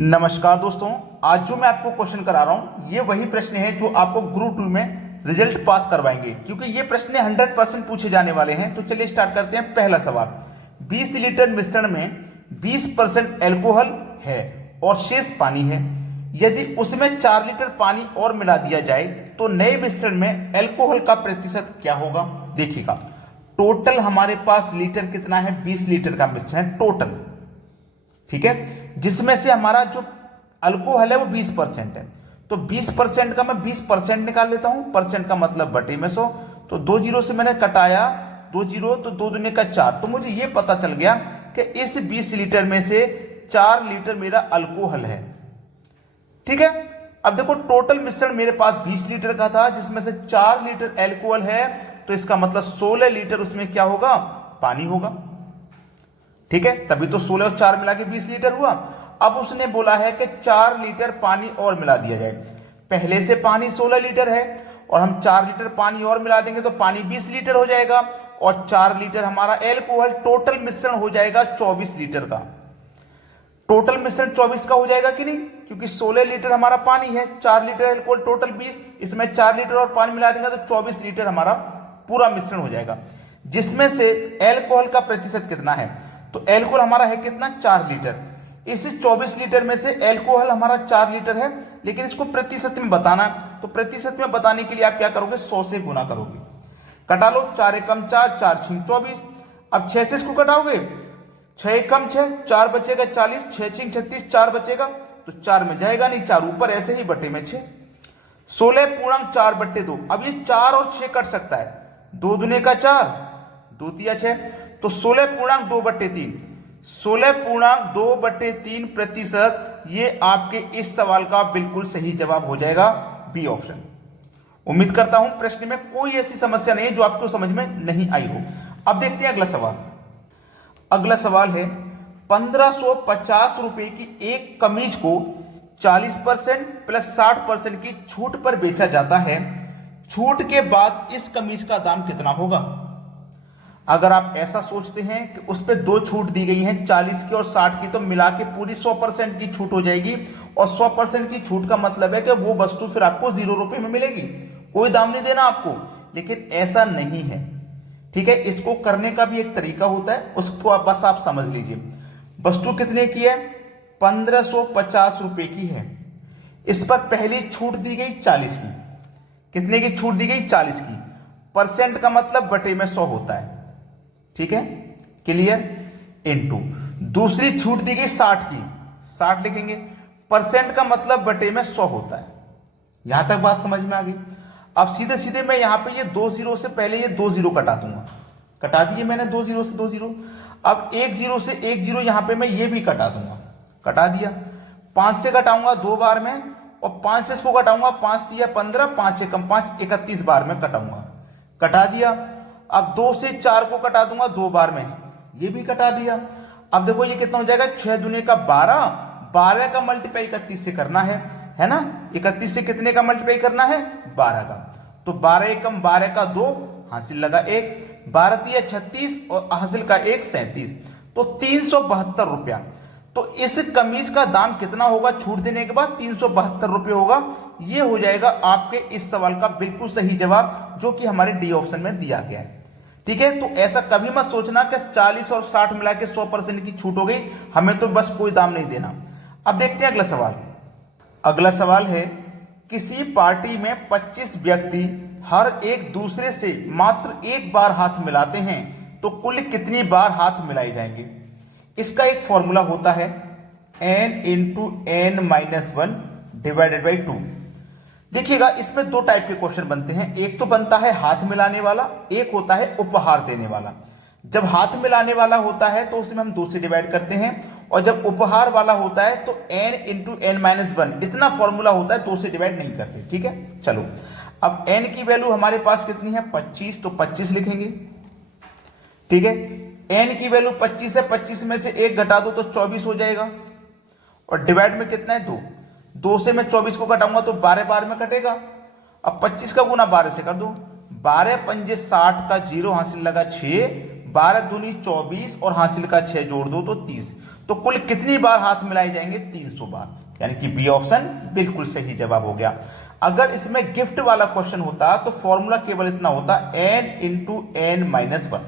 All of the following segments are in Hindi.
नमस्कार दोस्तों, आज जो मैं आपको क्वेश्चन करा रहा हूं ये वही प्रश्न है जो आपको ग्रुप 2 में रिजल्ट पास करवाएंगे, क्योंकि ये प्रश्न 100% पूछे जाने वाले हैं। तो चलिए स्टार्ट करते हैं। पहला सवाल, 20 लीटर मिश्रण में 20% एल्कोहल है और शेष पानी है। यदि उसमें 4 लीटर पानी और मिला दिया जाए तो नए मिश्रण में एल्कोहल का प्रतिशत क्या होगा। देखिएगा, टोटल हमारे पास लीटर कितना है, 20 लीटर का मिश्रण है टोटल, ठीक है, जिसमें से हमारा जो अल्कोहल है वो 20% है। तो 20% का मैं 20% निकाल लेता हूं, परसेंट का मतलब बटे में 100। तो 2 जीरो से मैंने कटाया 2 जीरो, तो 2 दूनी का 4। तो मुझे ये पता चल गया कि इस 20 लीटर में से 4 लीटर मेरा अल्कोहल है, ठीक है। अब देखो, टोटल मिश्रण मेरे पास 20 लीटर का था, जिसमें से 4 लीटर एल्कोहल है, तो इसका मतलब 16 लीटर उसमें क्या होगा, पानी होगा, ठीक है। तभी तो 16 और 4 मिला के 20 लीटर हुआ। अब उसने बोला है कि 4 लीटर पानी और मिला दिया जाए। पहले से पानी 16 लीटर है और हम 4 लीटर पानी और मिला देंगे तो पानी 20 लीटर हो जाएगा और 4 लीटर हमारा एल्कोहल, टोटल मिश्रण हो जाएगा 24 लीटर का। टोटल मिश्रण 24 का हो जाएगा कि नहीं, क्योंकि 16 लीटर हमारा पानी है, 4 लीटर एल्कोहल, टोटल 20, इसमें 4 लीटर और पानी मिला देंगे तो 24 लीटर हमारा पूरा मिश्रण हो जाएगा। जिसमें से एल्कोहल का प्रतिशत कितना है, तो एल्कोहल हमारा है कितना, 4 लीटर। इस 24 लीटर में से एल्कोहल हमारा 4 लीटर है, लेकिन इसको प्रतिशत में बताना, तो प्रतिशत में बताने के लिए आप क्या करोगे, 100 से गुना करोगे। कटा लो, 4 एकम 4, 4 छिंग 24। अब 6 से इसको कटाओगे, 6 एकम 6, 4 बचेगा 40, 6 छिंग 36, 4 बचेगा, तो 4 में जाएगा नहीं, 4 ऊपर, ऐसे ही बटे में 6। 16 पूर्णांक 4 बट्टे 2। अब ये 4 और 6 कट सकता है, 2 दूने का 4, 2 तिया 6, तो 16 पूर्णांक 2 बट्टे 3, 16 पूर्णांक 2 बट्टे 3 प्रतिशत। ये आपके इस सवाल का बिल्कुल सही जवाब हो जाएगा, बी ऑप्शन। उम्मीद करता हूं प्रश्न में कोई ऐसी समस्या नहीं है जो आपको समझ में नहीं आई हो। अब देखते हैं अगला सवाल। अगला सवाल है, 1550 रुपए की एक कमीज को 40% प्लस 60% की छूट पर बेचा जाता है। छूट के बाद इस कमीज का दाम कितना होगा। अगर आप ऐसा सोचते हैं कि उस पर 2 छूट दी गई हैं, 40 की और 60 की, तो मिला के पूरी 100% की छूट हो जाएगी। और 100% की छूट का मतलब है कि वो वस्तु फिर आपको 0 रुपए में मिलेगी, कोई दाम नहीं देना आपको। लेकिन ऐसा नहीं है, ठीक है। इसको करने का भी एक तरीका होता है, उसको बस आप समझ लीजिए। वस्तु कितने की है, 1550 रुपए की है। इस पर पहली छूट दी गई 40 की। कितने की छूट दी गई, 40 की। परसेंट का मतलब बटे में 100 होता है, ठीक है, क्लियर। इनटू दूसरी छूट दी गई 60 की, 60 लिखेंगे, परसेंट का मतलब बटे में 100 होता है। यहां तक बात समझ में आ गई। अब सीधे सीधे मैं यहां पे ये 2 जीरो से पहले ये 2 जीरो कटा दूंगा, कटा दिए मैंने 2 जीरो से 2 जीरो। अब 1 जीरो से 1 जीरो यहां पे मैं ये भी कटा दूंगा, कटा दिया। 5 से कटाऊंगा 2 बार में, और 5 से इसको कटाऊंगा, 5 दिया 15, 5 एकम 5, 31 बार में कटाऊंगा, कटा दिया। अब 2 से 4 को कटा दूंगा 2 बार में, ये भी कटा दिया। अब देखो ये कितना हो जाएगा, 6 दूने का 12, 12 का मल्टीप्लाई 31 से करना है ना। 31 से कितने का मल्टीप्लाई करना है, 12 का। तो 12 एकम 12 का 2, हासिल लगा 1, 12 तिया 36 और हासिल का 1 37, तो 372 रुपया। तो इस कमीज का दाम कितना होगा छूट देने के बाद, 372 रुपये होगा। ये हो जाएगा आपके इस सवाल का बिल्कुल सही जवाब, जो कि हमारे डी ऑप्शन में दिया गया है, ठीक है। तो ऐसा कभी मत सोचना कि 40 और 60 मिला के 100% की छूट हो गई, हमें तो बस कोई दाम नहीं देना। अब देखते हैं अगला सवाल। अगला सवाल है, किसी पार्टी में 25 व्यक्ति हर एक दूसरे से मात्र एक बार हाथ मिलाते हैं, तो कुल कितनी बार हाथ मिलाए जाएंगे। इसका एक फॉर्मूला होता है, n into n minus 1 divided by 2। देखिएगा, इसमें 2 टाइप के क्वेश्चन बनते हैं। एक तो बनता है हाथ मिलाने वाला, एक होता है उपहार देने वाला। जब हाथ मिलाने वाला होता है तो उसमें हम 2 से डिवाइड करते हैं, और जब उपहार वाला होता है तो n इंटू n माइनस 1 इतना फॉर्मूला होता है, 2 से डिवाइड नहीं करते, ठीक है। चलो, अब n की वैल्यू हमारे पास कितनी है, 25, तो 25 लिखेंगे, ठीक है। n की वैल्यू 25 है, 25 में से 1 घटा दो तो 24 हो जाएगा, और डिवाइड में कितना है, 2। 2 से मैं 24 को घटाऊंगा तो 12 बार में कटेगा। अब 25 का गुना 12 से कर दो, 12 पंजे 60 का 0, हासिल लगा 6, 12 दूनी 24 और हासिल का 6 जोड़ दो तो 30। तो कुल कितनी बार हाथ मिलाए जाएंगे? 300 बार, यानी कि बी ऑप्शन बिल्कुल सही जवाब हो गया। अगर इसमें गिफ्ट वाला क्वेश्चन होता तो फॉर्मूला केवल इतना होता, n इंटू n माइनस 1,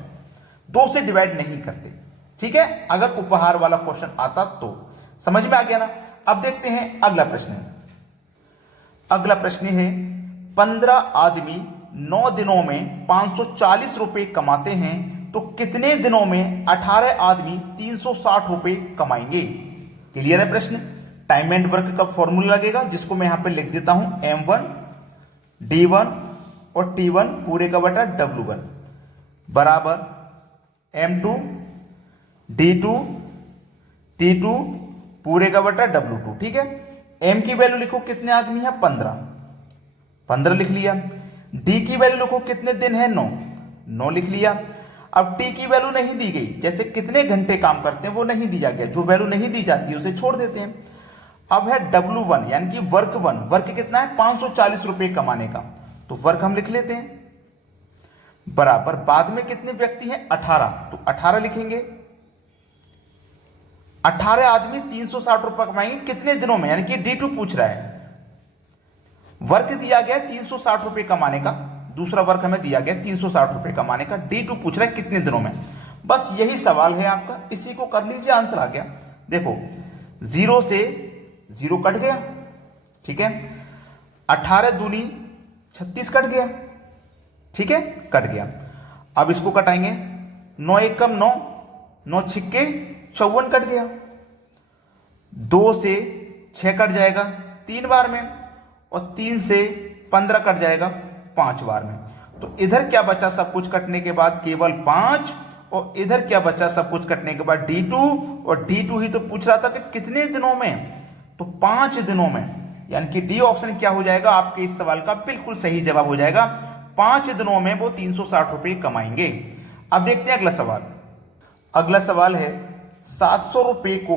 2 से डिवाइड नहीं करते, ठीक है। अगर उपहार वाला क्वेश्चन आता तो समझ में आ गया ना। अब देखते हैं अगला प्रश्न। अगला प्रश्न है 15 आदमी 9 दिनों में 540 रुपए कमाते हैं तो कितने दिनों में 18 आदमी 360 रुपए कमाएंगे? क्लियर है प्रश्न। टाइम एंड वर्क का फॉर्मूला लगेगा, जिसको मैं यहां पे लिख देता हूं, m1 d1 और t1 पूरे का बटा w1 बराबर m2 d2 t2 पूरे का बटा w2, ठीक है। m की वैल्यू लिखो, कितने आदमी है? 15 लिख लिया। d की वैल्यू लिखो, कितने दिन है? 9 लिख लिया। अब t की वैल्यू नहीं दी गई, जैसे कितने घंटे काम करते हैं वो नहीं दिया गया, जो वैल्यू नहीं दी जाती है उसे छोड़ देते हैं। अब है w1 यानी कि वर्क 1, वर्क कितना है? 540 रुपए कमाने का, तो वर्क हम लिख लेते हैं बराबर, बाद में कितने व्यक्ति हैं? 18, तो 18 लिखेंगे। 18 आदमी 360 रुपए कमाएंगे कितने दिनों में, यानी कि D2 पूछ रहा है। वर्क दिया गया 360 रुपए कमाने का, दूसरा वर्क हमें दिया गया 360 रुपए कमाने का, D2 पूछ रहा है कितने दिनों में। बस यही सवाल है आपका, इसी को कर लीजिए, आंसर आ गया। देखो 0 से 0 कट गया, ठीक है। 18 दूनी 36 कट गया, ठीक है, कट गया। अब इसको कटाएंगे, 9 एक कम 9, 9 छिक्के 54 कट गया। 2 से 6 कट जाएगा 3 बार में, और 3 से 15 कट जाएगा 5 बार में। तो इधर क्या बचा सब कुछ कटने के बाद? केवल 5। और इधर क्या बचा सब कुछ कटने के बाद? D2, और D2 ही तो पूछ रहा था कि कितने दिनों में, तो 5 दिनों में, यानी कि डी ऑप्शन क्या हो जाएगा आपके इस सवाल का बिल्कुल सही जवाब हो जाएगा। 5 दिनों में वो 360 रुपए कमाएंगे। अब देखते हैं अगला सवाल। अगला सवाल है 700 रुपए को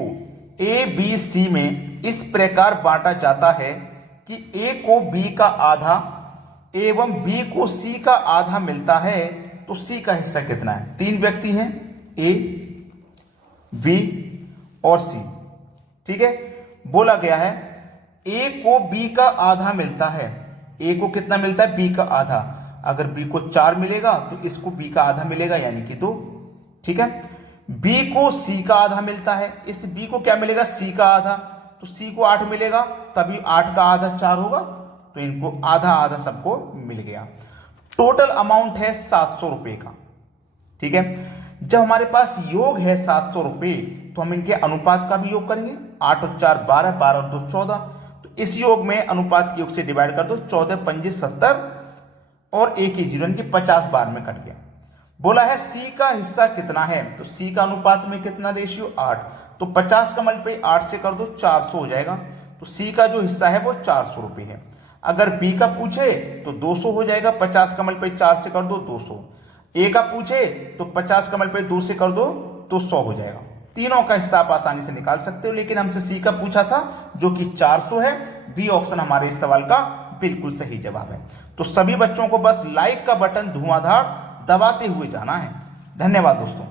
ए बी सी में इस प्रकार बांटा जाता है कि ए को बी का आधा एवं बी को सी का आधा मिलता है, तो सी का हिस्सा कितना है? 3 व्यक्ति हैं, ए बी और सी, ठीक है। बोला गया है ए को बी का आधा मिलता है, ए को कितना मिलता है? बी का आधा। अगर बी को 4 मिलेगा तो इसको बी का आधा मिलेगा, यानी कि 2, ठीक है। बी को सी का आधा मिलता है, इस बी को क्या मिलेगा? सी का आधा, तो सी को 8 मिलेगा, तभी 8 का आधा 4 होगा, तो इनको आधा आधा सबको मिल गया। टोटल अमाउंट है 700 रुपए का, ठीक है। जब हमारे पास योग है 700 रुपए, तो हम इनके अनुपात का भी योग करेंगे। 8 और 4 12, 12 और 2 14, तो इस योग में अनुपात के योग से डिवाइड कर दो, 14 पंजे 70 और 1 ही 0, यानी 50 बार में कट गया। बोला है सी का हिस्सा कितना है, तो सी का अनुपात में कितना रेशियो? 8, तो 50 का मल्टीप्लाई 8 से कर दो, 400 हो जाएगा। तो सी का जो हिस्सा है वो 400 रुपए है। अगर बी का पूछे तो 200 हो जाएगा, 50 का मल्टीप्लाई 4 से कर दो 200। ए का पूछे तो 50 का मल्टीप्लाई 2 से कर दो तो 100 हो जाएगा। तीनों का हिस्सा आप आसानी से निकाल सकते हो, लेकिन हमसे सी का पूछा था जो कि 400 है। बी ऑप्शन हमारे इस सवाल का बिल्कुल सही जवाब है। तो सभी बच्चों को बस लाइक का बटन धुआंधार दबाते हुए जाना है। धन्यवाद दोस्तों।